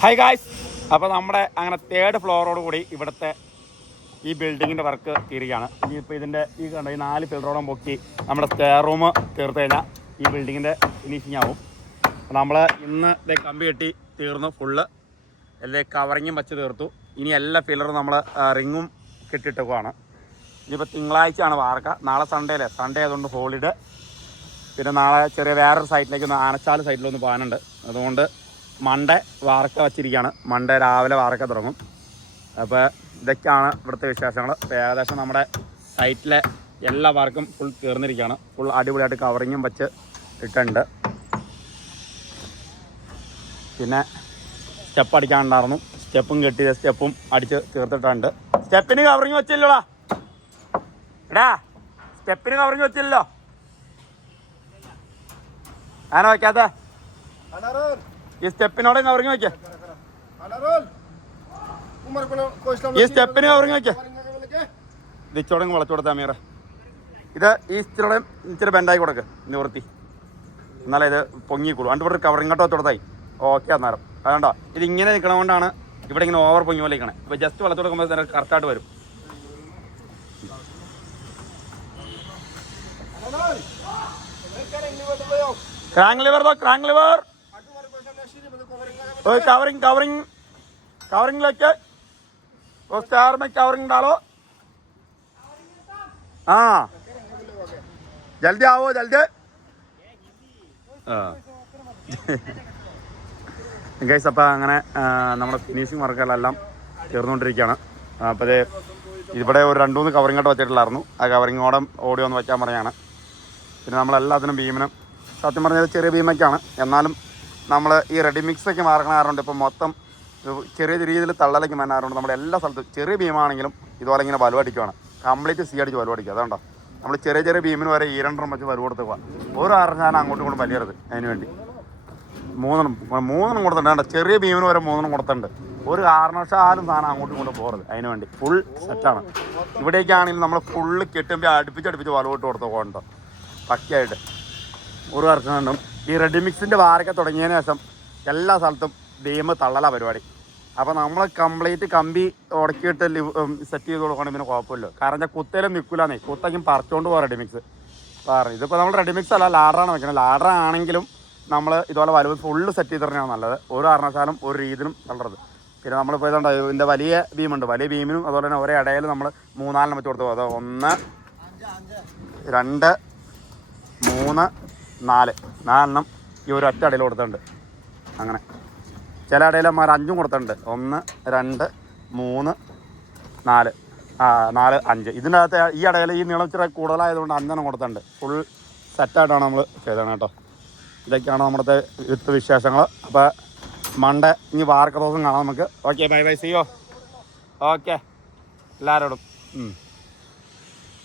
Hi guys, അപ്പോൾ നമ്മുടെ അങ്ങനെ 3rd ഫ്ലോറോട് കൂടി ഇവിടുത്തെ ഈ ബിൽഡിങ്ങിൻ്റെ വർക്ക് തീരുകയാണ്. ഇനിയിപ്പോൾ ഇതിൻ്റെ ഈ കണ്ട ഈ 4 പില്ലറോളം പൊക്കി നമ്മുടെ സ്റ്റെയർ റൂം തീർത്ത് കഴിഞ്ഞാൽ ഈ ബിൽഡിങ്ങിൻ്റെ ഫിനിഷിംഗ് ആവും. നമ്മൾ ഇന്ന് കമ്പി കെട്ടി തീർന്നു, ഫുള്ള് എല്ലാ കവറിങ്ങും വെച്ച് തീർത്തു. ഇനി എല്ലാ പില്ലറും നമ്മൾ റിങ്ങും കെട്ടിയിട്ടേക്കുവാണ്. ഇനിയിപ്പോൾ തിങ്കളാഴ്ചയാണ് വാർക്ക. നാളെ സൺഡേ ആയതുകൊണ്ട് ഹോളിഡേ. പിന്നെ നാളെ ചെറിയ വേറൊരു സൈറ്റിലേക്ക് ആനച്ചാൽ സൈറ്റിലൊന്ന് പോകാനുണ്ട്. അതുകൊണ്ട് മൺഡേ വാർക്ക വച്ചിരിക്കുകയാണ്. മൺഡേ രാവിലെ വാർക്ക തുടങ്ങും. അപ്പോൾ ഇതൊക്കെയാണ് ഇവിടുത്തെ വിശേഷങ്ങൾ. ഏകദേശം നമ്മുടെ സൈറ്റിലെ എല്ലാ വർക്കും ഫുൾ തീർന്നിരിക്കുകയാണ്. ഫുൾ അടിപൊളിയായിട്ട് കവറിങ്ങും വെച്ച് ഇട്ടുണ്ട്. പിന്നെ സ്റ്റെപ്പ് അടിക്കാനുണ്ടായിരുന്നു, സ്റ്റെപ്പും കെട്ടിയ സ്റ്റെപ്പും അടിച്ച് തീർത്തിട്ടുണ്ട്. സ്റ്റെപ്പിന് കവറിങ് വെച്ചില്ലടാ, എടാ സ്റ്റെപ്പിന് കവറിങ് വെച്ചില്ലല്ലോ. ആനോ വയ്ക്കാത്ത ഈ സ്റ്റെപ്പിനോടെ കവറിങ് വയ്ക്ക, ഈ സ്റ്റെപ്പിന് കവറിങ് വയ്ക്ക. ഇത് ഇച്ചോടെ വളച്ചു കൊടുത്താൽ മീറ. ഇത് ഈ ഇച്ചിരി ബെൻഡായി കൊടുക്ക് നിവൃത്തി, എന്നാലേ ഇത് പൊങ്ങിക്കൂടും. അണ്ട് ഇവിടെ കവറിങ് കേട്ടോ വെച്ചുകൊടുത്തായി ഓക്കെ. അന്നേരം അതുകൊണ്ടോ ഇത് ഇങ്ങനെ നിൽക്കണതുകൊണ്ടാണ് ഇവിടെ ഇങ്ങനെ ഓവർ പൊങ്ങി പോലെ നിൽക്കണേ. ഇപ്പോൾ ജസ്റ്റ് വളച്ചു കൊടുക്കുമ്പോൾ തന്നെ കറക്റ്റായിട്ട് വരും. ക്രാങ്ക് ലിവർ दो, क्रैंक लिवर तो कवरिंग लेके उस स्टार में कवरिंग डालो. हाँ जल्दी आओ जल्दी. ഗൈസ്, അപ്പോൾ അങ്ങനെ നമ്മുടെ ഫിനിഷിങ് വർക്കുകളെല്ലാം തീർന്നുകൊണ്ടിരിക്കുകയാണ്. അപ്പോൾ ഇവിടെ ഒരു 2-3 കവറിങ് കേട്ട് വെച്ചിട്ടുണ്ടായിരുന്നു. ആ കവറിങ്ങോടെ ഓടി വന്ന് വയ്ക്കാൻ പറഞ്ഞാണ്. പിന്നെ നമ്മളെല്ലാത്തിനും ബീമിനും സത്യം പറഞ്ഞാൽ ചെറിയ ബീമൊക്കെയാണ്. എന്നാലും നമ്മൾ ഈ റെഡി മിക്സൊക്കെ മാറണാറുണ്ട്. ഇപ്പോൾ മൊത്തം ചെറിയ രീതിയിൽ തള്ളലേക്ക് മാറാറുണ്ട്. നമ്മുടെ എല്ലാ സ്ഥലത്തും ചെറിയ ബീമാണെങ്കിലും ഇതുപോലെ ഇങ്ങനെ വലുവടിക്കുകയാണ്. കംപ്ലീറ്റ് സി അടിച്ച് വലുവടിക്കുക. അതുകൊണ്ടോ നമ്മൾ ചെറിയ ബീമിന് വരെ 2 വെച്ച് വലുവ് കൊടുത്ത് പോകാം. ഒരു ഞാൻ അങ്ങോട്ടും ഇങ്ങോട്ടും വലിയരുത്. അതിന് വേണ്ടി 3 കൊടുത്തിട്ടുണ്ട്. ചെറിയ ബീമിന് വരെ 3 കൊടുത്തിട്ടുണ്ട്. ഒരു കാരണവശാലും സാധനം അങ്ങോട്ടും ഇങ്ങോട്ടും പോകരുത്. അതിന് വേണ്ടി ഫുൾ സെറ്റാണ്. ഇവിടേക്കാണെങ്കിലും നമ്മൾ ഫുള്ള് കെട്ടുമ്പോൾ അടുപ്പിച്ച് വലുവിട്ട് കൊടുത്ത് പോകണ്ടോ പക്കയായിട്ട്. ഒരു വർഷം ഈ റെഡി മിക്സിൻ്റെ വാരൊക്കെ തുടങ്ങിയതിന് ശേഷം എല്ലാ സ്ഥലത്തും ബീം തള്ളല പരിപാടി. അപ്പോൾ നമ്മൾ കംപ്ലീറ്റ് കമ്പി ഉടക്കിയിട്ട് സെറ്റ് ചെയ്ത് കൊടുക്കണം. പിന്നെ കുഴപ്പമില്ല. കാരണം കുത്തയിലും നിൽക്കില്ലാന്നേ, കുത്തയ്ക്കും പറിച്ചുകൊണ്ട് പോകാം റെഡി മിക്സ്. ഇതിപ്പോൾ നമ്മൾ റെഡി മിക്സ് അല്ല, ലാഡറാണ് വെക്കുന്നത്. ലാഡർ ആണെങ്കിലും നമ്മൾ ഇതുപോലെ വലുവ് ഫുള്ള് സെറ്റ് ചെയ്ത് തന്നെയാണ് നല്ലത്. ഒരു കാരണവശാലും ഒരു രീതിയിലും തള്ളരുത്. പിന്നെ നമ്മളിപ്പോൾ ഇതുണ്ട്, ഇതിൻ്റെ വലിയ ബീമുണ്ട്. വലിയ ബീമിനും അതുപോലെ തന്നെ ഒരേ ഇടയിൽ നമ്മൾ 3-4 വെച്ച് കൊടുത്തു. അത് 1 2 3 4 ഈ ഒരു ഒറ്റ ഇടയിൽ കൊടുത്തിട്ടുണ്ട്. അങ്ങനെ ചില ഇടയിലന്മാർ 5 കൊടുത്തിട്ടുണ്ട്. 1 2 3 4 4 5. ഇതിൻ്റെ അകത്ത് ഈ ഇടയിൽ ഈ നീളം ഇച്ചിരി കൂടുതലായതുകൊണ്ട് 5 കൊടുത്തിട്ടുണ്ട്. ഫുൾ സെറ്റായിട്ടാണ് നമ്മൾ ചെയ്തത് കേട്ടോ. ഇതൊക്കെയാണ് നമ്മുടെ വിത്ത് വിശേഷങ്ങൾ. അപ്പോൾ മൺഡേ ഇനി വാർക്ക ദിവസം കാണാം നമുക്ക്. ഓക്കെ, ബൈ ബൈ, സി യോ. ഓക്കെ എല്ലാവരോടും